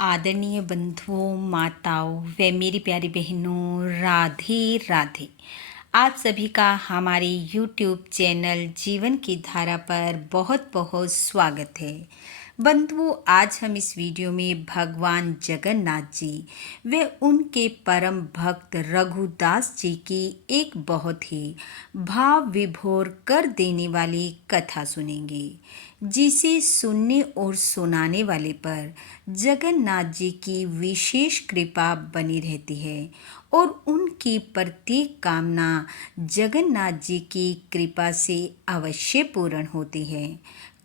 आदरणीय बंधुओं, माताओं व मेरी प्यारी बहनों, राधे राधे। आप सभी का हमारे YouTube चैनल जीवन की धारा पर बहुत बहुत स्वागत है। बंधुओं, आज हम इस वीडियो में भगवान जगन्नाथ जी व उनके परम भक्त रघुदास जी की एक बहुत ही भाव विभोर कर देने वाली कथा सुनेंगे, जिसे सुनने और सुनाने वाले पर जगन्नाथ जी की विशेष कृपा बनी रहती है और उनकी प्रत्येक कामना जगन्नाथ जी की कृपा से अवश्य पूर्ण होती है।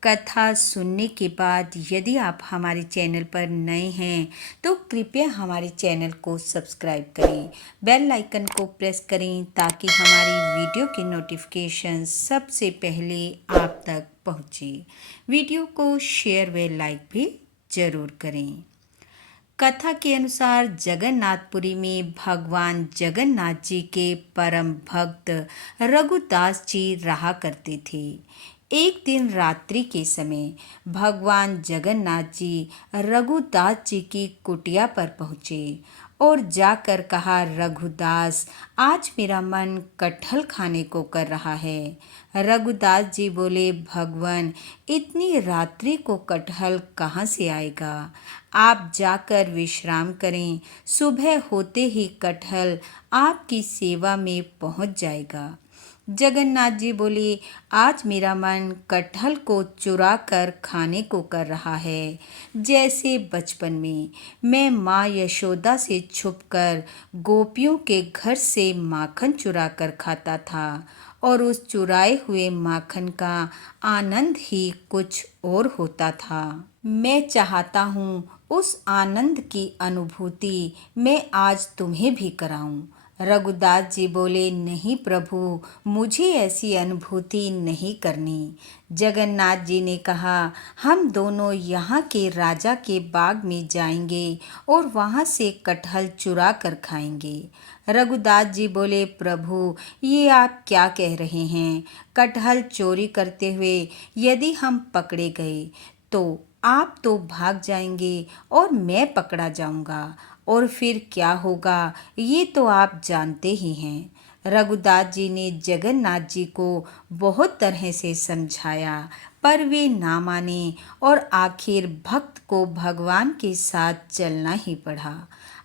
कथा सुनने के बाद यदि आप हमारे चैनल पर नए हैं तो कृपया हमारे चैनल को सब्सक्राइब करें, बेल आइकन को प्रेस करें ताकि हमारी वीडियो की नोटिफिकेशन सबसे पहले आप तक पहुंचे। वीडियो को शेयर व लाइक भी जरूर करें। कथा के अनुसार जगन्नाथपुरी में भगवान जगन्नाथ जी के परम भक्त रघुदास जी रहा करते थे। एक दिन रात्रि के समय भगवान जगन्नाथ जी रघुदास जी की कुटिया पर पहुँचे और जाकर कहा, रघुदास, आज मेरा मन कटहल खाने को कर रहा है। रघुदास जी बोले, भगवान, इतनी रात्रि को कटहल कहाँ से आएगा? आप जाकर विश्राम करें, सुबह होते ही कटहल आपकी सेवा में पहुँच जाएगा। जगन्नाथ जी बोले, आज मेरा मन कटहल को चुरा कर खाने को कर रहा है, जैसे बचपन में मैं माँ यशोदा से छुपकर गोपियों के घर से माखन चुरा कर खाता था और उस चुराए हुए माखन का आनंद ही कुछ और होता था। मैं चाहता हूँ उस आनंद की अनुभूति मैं आज तुम्हें भी कराऊं। रघुदास जी बोले, नहीं प्रभु, मुझे ऐसी अनुभूति नहीं करनी। जगन्नाथ जी ने कहा, हम दोनों यहाँ के राजा के बाग में जाएंगे और वहाँ से कटहल चुरा कर खाएंगे। रघुदास जी बोले, प्रभु, ये आप क्या कह रहे हैं? कटहल चोरी करते हुए यदि हम पकड़े गए तो आप तो भाग जाएंगे और मैं पकड़ा जाऊंगा, और फिर क्या होगा ये तो आप जानते ही हैं। रघुदास जी ने जगन्नाथ जी को बहुत तरह से समझाया, पर वे ना माने और आखिर भक्त को भगवान के साथ चलना ही पड़ा।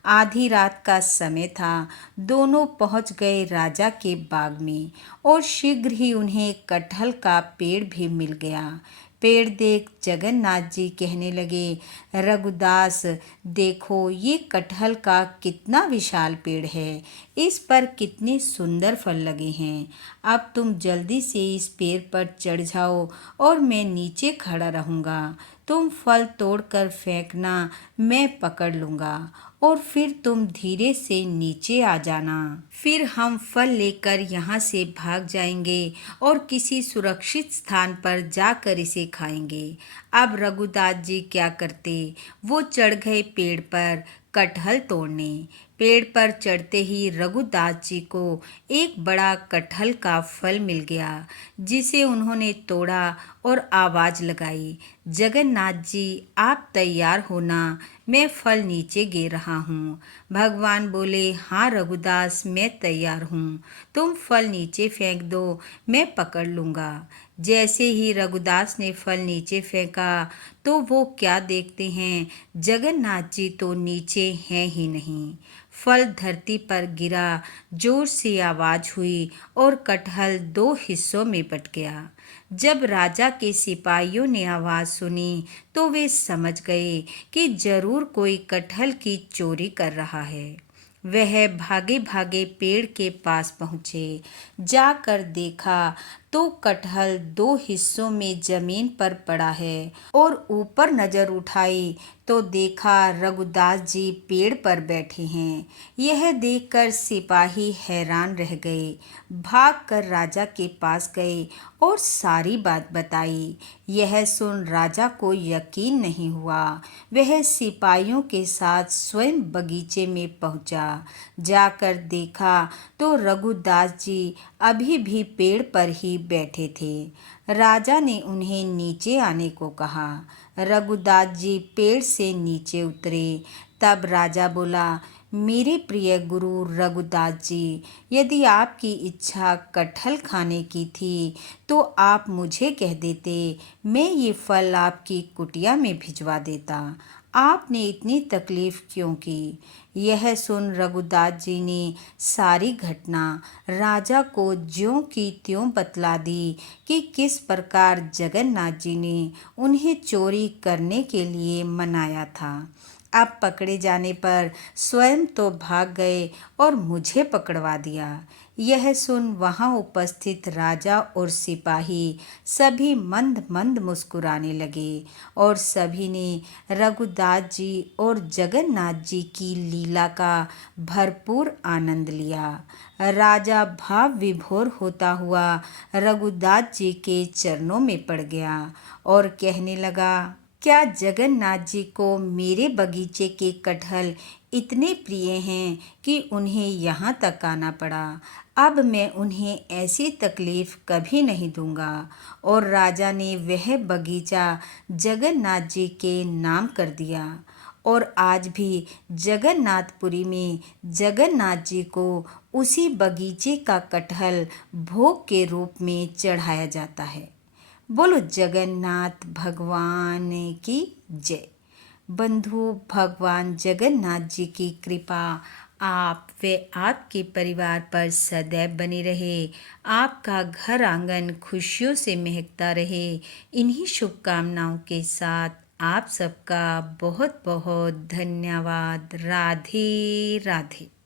आधी रात का समय था। दोनों पहुंच गए राजा के बाग में और शीघ्र ही उन्हें कटहल का पेड़ भी मिल गया। पेड़ देख जगन्नाथ जी कहने लगे, रघुदास, देखो ये कटहल का कितना विशाल पेड़ है, इस पर कितने सुंदर फल लगे हैं। अब तुम जल्दी से इस पेड़ पर चढ़ जाओ और मैं नीचे खड़ा रहूँगा। तुम फल तोड़कर फेंकना, मैं पकड़ लूँगा और फिर तुम धीरे से नीचे आ जाना। फिर हम फल लेकर यहाँ से भाग जाएंगे और किसी सुरक्षित स्थान पर जाकर इसे खाएंगे। अब रघुदास जी क्या करते? वो चढ़ गए पेड़ पर कटहल तोड़ने। पेड़ पर चढ़ते ही रघुदास जी को एक बड़ा कटहल का फल मिल गया, जिसे उन्होंने तोड़ा और आवाज लगाई, जगन्नाथ जी, आप तैयार होना, मैं फल नीचे गिर रहा हूँ। भगवान बोले, हाँ रघुदास, मैं तैयार हूँ, तुम फल नीचे फेंक दो, मैं पकड़ लूँगा। जैसे ही रघुदास ने फल नीचे फेंका तो वो क्या देखते हैं, जगन्नाथ जी तो नीचे हैं ही नहीं। फल धरती पर गिरा, जोर से आवाज हुई और कटहल दो हिस्सों में बट गया। जब राजा के सिपाहियों ने आवाज सुनी तो वे समझ गए कि जरूर कोई कटहल की चोरी कर रहा है। वह भागे भागे पेड़ के पास पहुँचे। जाकर देखा तो कटहल दो हिस्सों में जमीन पर पड़ा है और ऊपर नजर उठाई तो देखा रघुदास जी पेड़ पर बैठे हैं। यह देखकर सिपाही हैरान रह गए। भागकर राजा के पास गए और सारी बात बताई। यह सुन राजा को यकीन नहीं हुआ। वह सिपाहियों के साथ स्वयं बगीचे में पहुंचा। जाकर देखा तो रघुदास जी अभी भी पेड़ पर ही बैठे थे। राजा ने उन्हें नीचे आने को कहा। रघुदास जी पेड़ से नीचे उतरे। तब राजा बोला, मेरे प्रिय गुरु रघुदास जी, यदि आपकी इच्छा कटहल खाने की थी तो आप मुझे कह देते, मैं ये फल आपकी कुटिया में भिजवा देता। आपने इतनी तकलीफ क्यों की? यह सुन रघुदास जी ने सारी घटना राजा को ज्यों की त्यों बतला दी कि किस प्रकार जगन्नाथ जी ने उन्हें चोरी करने के लिए मनाया था। अब पकड़े जाने पर स्वयं तो भाग गए और मुझे पकड़वा दिया। यह सुन वहाँ उपस्थित राजा और सिपाही सभी मंद मंद मुस्कुराने लगे और सभी ने रघुदास जी और जगन्नाथ जी की लीला का भरपूर आनंद लिया। राजा भाव विभोर होता हुआ रघुदास जी के चरणों में पड़ गया और कहने लगा, क्या जगन्नाथ जी को मेरे बगीचे के कटहल इतने प्रिय हैं कि उन्हें यहाँ तक आना पड़ा? अब मैं उन्हें ऐसी तकलीफ कभी नहीं दूंगा। और राजा ने वह बगीचा जगन्नाथ जी के नाम कर दिया और आज भी जगन्नाथपुरी में जगन्नाथ जी को उसी बगीचे का कटहल भोग के रूप में चढ़ाया जाता है। बोलो जगन्नाथ भगवान की जय। बंधु, भगवान जगन्नाथ जी की कृपा आप व आपके परिवार पर सदैव बनी रहे। आपका घर आंगन खुशियों से महकता रहे। इन्हीं शुभकामनाओं के साथ आप सबका बहुत बहुत धन्यवाद। राधे राधे।